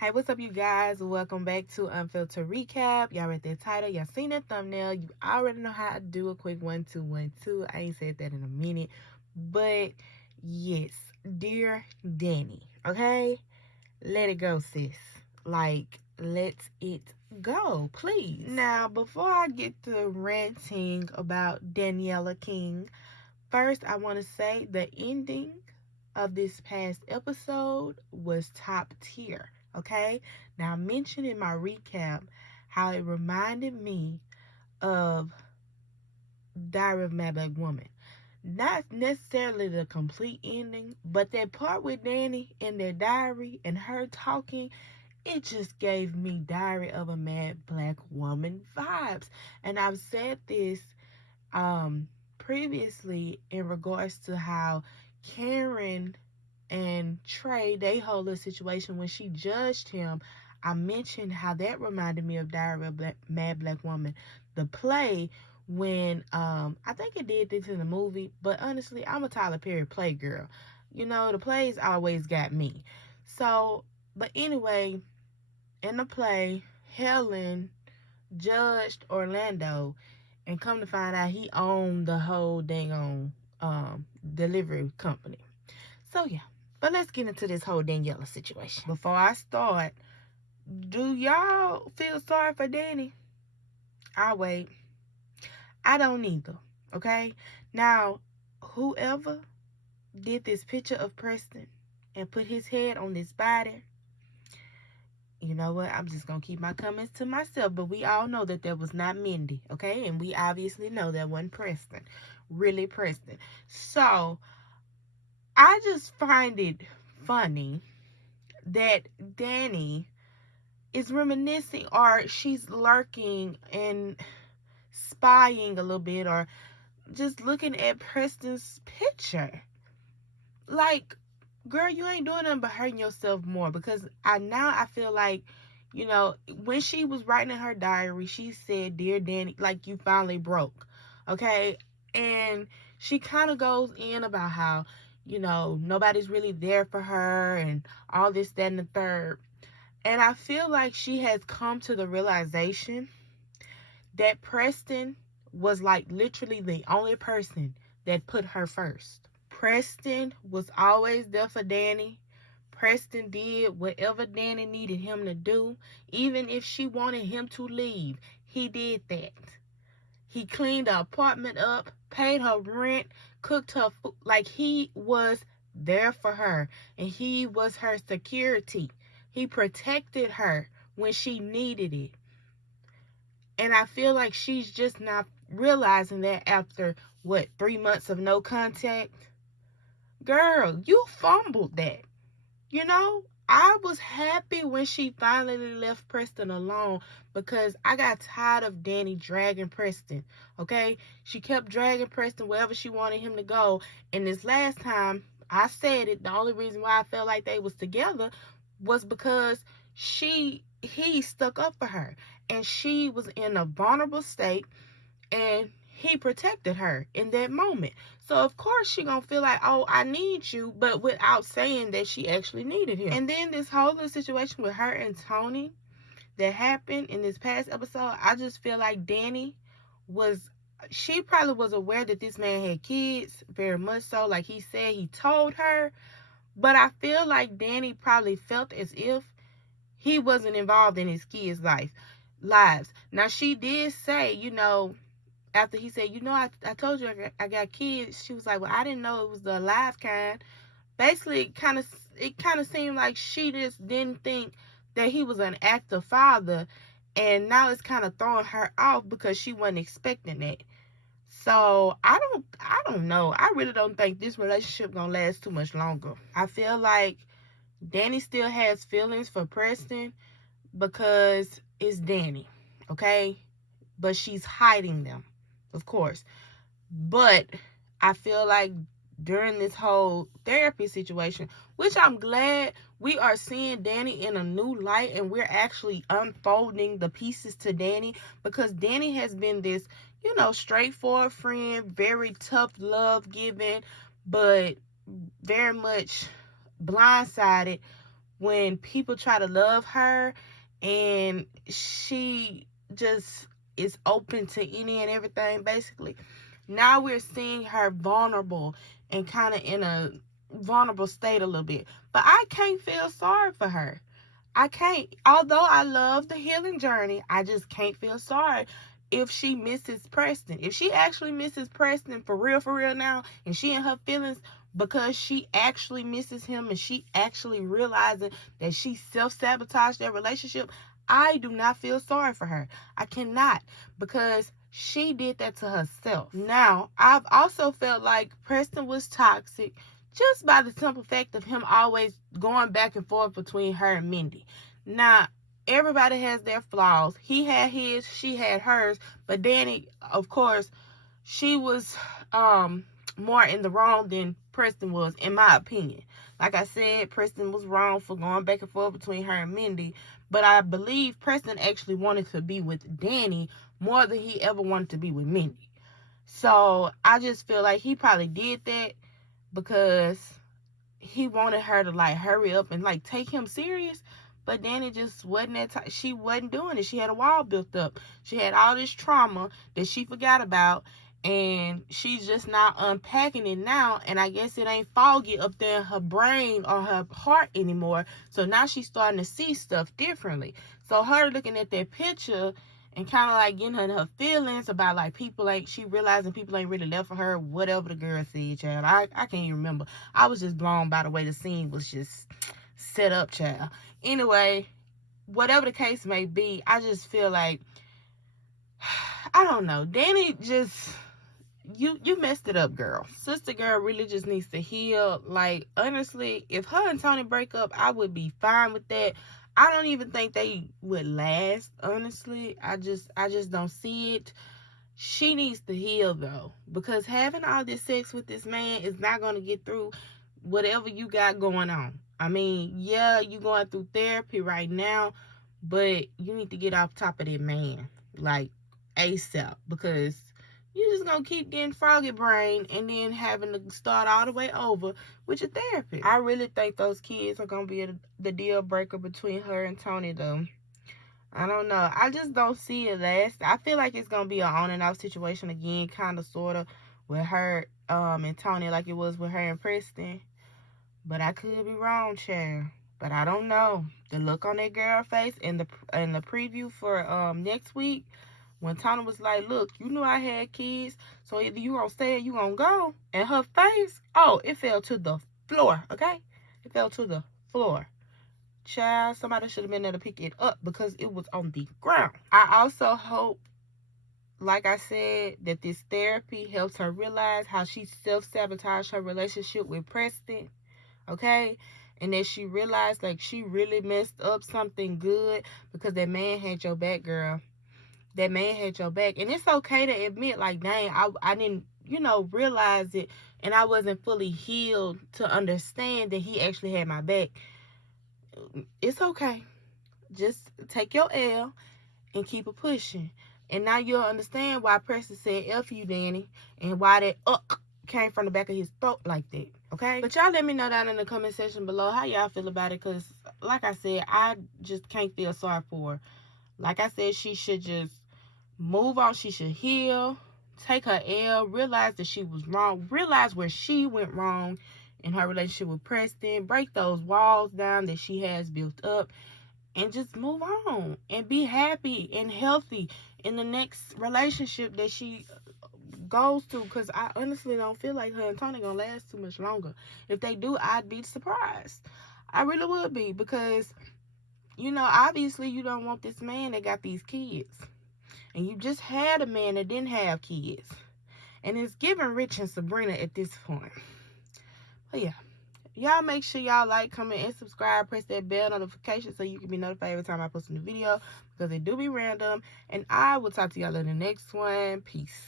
Hey, what's up, you guys? Welcome back to Unfiltered Recap. Y'all read that title. Y'all seen that thumbnail. You already know how to do a quick 1-2-1-2. I ain't said that in a minute. But, yes, dear Danny, okay? Let it go, sis. Let it go, please. Now, before I get to ranting about Daniela King, first I want to say the ending of this past episode was top tier. Okay, now I mentioned in my recap how it reminded me of Diary of a Mad Black Woman. Not necessarily the complete ending, but that part with Danny in their diary and her talking, it just gave me Diary of a Mad Black Woman vibes. And I've said this previously in regards to how Karen and Trey, they hold a situation when she judged him. I mentioned how that reminded me of Diary of a Mad Black Woman, the play, when I think it did this in the movie, but honestly, I'm a Tyler Perry play girl. You know, the plays always got me. So, but anyway, in the play, Helen judged Orlando, and come to find out he owned the whole dang on delivery company. So yeah, but let's get into this whole Daniela situation. Before I start, do y'all feel sorry for Danny? I'll wait. I don't either. Okay? Now, whoever did this picture of Preston and put his head on this body, you know what? I'm just going to keep my comments to myself. But we all know that was not Mindy. Okay? And we obviously know that wasn't Preston. Really Preston. So, I just find it funny that Danny is reminiscing, or she's lurking and spying a little bit, or just looking at Preston's picture. Like, girl, you ain't doing nothing but hurting yourself more, because I feel like, you know, when she was writing in her diary, she said, "Dear Danny," like, you finally broke. Okay? And she kind of goes in about how, you know, nobody's really there for her and all this, that, and the third. And I feel like she has come to the realization that Preston was like literally the only person that put her first. Preston was always there for Danny. Preston did whatever Danny needed him to do. Even if she wanted him to leave, he did that. He cleaned the apartment up, paid her rent, cooked her food. Like, he was there for her, and he was her security. He protected her when she needed it. And I feel like she's just not realizing that after, 3 months of no contact? Girl, you fumbled that. You know, I was happy when she finally left Preston alone, because I got tired of Danny dragging Preston, okay? She kept dragging Preston wherever she wanted him to go. And this last time, I said it, the only reason why I felt like they was together was because he stuck up for her. And she was in a vulnerable state, and he protected her in that moment. So of course she gonna feel like, oh, I need you, but without saying that she actually needed him. And then this whole little situation with her and Tony that happened in this past episode, I just feel like Danny she probably was aware that this man had kids, very much so. Like he said, he told her. But I feel like Danny probably felt as if he wasn't involved in his kids' lives. Now, she did say, you know, after he said, you know, I told you I got kids, she was like, well, I didn't know it was the alive kind. Basically, it kind of seemed like she just didn't think that he was an active father, and now it's kind of throwing her off because she wasn't expecting that. So I don't know. I really don't think this relationship gonna last too much longer. I feel like Danny still has feelings for Preston because it's Danny, okay? But she's hiding them, of course. But I feel like during this whole therapy situation, which I'm glad we are seeing Danny in a new light, and we're actually unfolding the pieces to Danny, because Danny has been this, you know, straightforward friend, very tough love giving, but very much blindsided when people try to love her and she just is open to any and everything, basically. Now we're seeing her vulnerable and kind of in a vulnerable state a little bit. But I can't feel sorry for her. I can't. Although I love the healing journey, I just can't feel sorry if she misses Preston. If she actually misses Preston for real now, and she in her feelings because she actually misses him and she actually realizing that she self-sabotaged that relationship, I do not feel sorry for her. I cannot, because she did that to herself. Now, I've also felt like Preston was toxic just by the simple fact of him always going back and forth between her and Mindy. Now, everybody has their flaws. He had his, she had hers, but Danni, of course, she was more in the wrong than Preston was, in my opinion. Like I said, Preston was wrong for going back and forth between her and Mindy, but I believe Preston actually wanted to be with Danni more than he ever wanted to be with Mindy. So I just feel like he probably did that because he wanted her to like hurry up and like take him serious. But Danni just wasn't that type. She wasn't doing it. She had a wall built up. She had all this trauma that she forgot about, and she's just now unpacking it now. And I guess it ain't foggy up there in her brain or her heart anymore. So now she's starting to see stuff differently. So her looking at that picture and kind of like getting her feelings about like she realizing people ain't really left for her, whatever the girl said, child. I can't even remember. I was just blown by the way the scene was just set up, child. Anyway, whatever the case may be, I just feel like, I don't know, Danni just, you messed it up, girl. Sister girl really just needs to heal. Like, honestly, if her and Tony break up, I would be fine with that. I don't even think they would last, honestly. I just don't see it. She needs to heal, though, because having all this sex with this man is not going to get through whatever you got going on. I mean, yeah, you going through therapy right now, but you need to get off top of that man, like, ASAP, because you're just going to keep getting froggy brain and then having to start all the way over with your therapist. I really think those kids are going to be the deal breaker between her and Tony, though. I don't know. I just don't see it last. I feel like it's going to be an on and off situation again, kind of, sort of, with her and Tony, like it was with her and Preston. But I could be wrong, child. But I don't know. The look on that girl face in the preview for next week, when Tony was like, look, you knew I had kids, so either you gonna stay or you gonna go. And her face, oh, it fell to the floor, okay? It fell to the floor. Child, somebody should have been there to pick it up because it was on the ground. I also hope, like I said, that this therapy helps her realize how she self-sabotaged her relationship with Preston, okay? And that she realized, like, she really messed up something good because that man had your back, girl. That man had your back. And it's okay to admit, like, dang, I didn't, realize it, and I wasn't fully healed to understand that he actually had my back. It's okay. Just take your L and keep it pushing. And now you'll understand why Preston said F you, Danni, and why that came from the back of his throat like that, okay? But y'all let me know down in the comment section below how y'all feel about it, because, like I said, I just can't feel sorry for her. Like I said, she should just move on. She should heal, take her L, realize that she was wrong, realize where she went wrong in her relationship with Preston, break those walls down that she has built up, and just move on and be happy and healthy in the next relationship that she goes to, because I honestly don't feel like her and Tony gonna last too much longer. If they do, I'd be surprised. I really would be, because, obviously you don't want this man that got these kids. And you just had a man that didn't have kids. And it's giving Rich and Sabrina at this point. But yeah. Y'all make sure y'all like, comment, and subscribe. Press that bell notification so you can be notified every time I post a new video, because they do be random. And I will talk to y'all in the next one. Peace.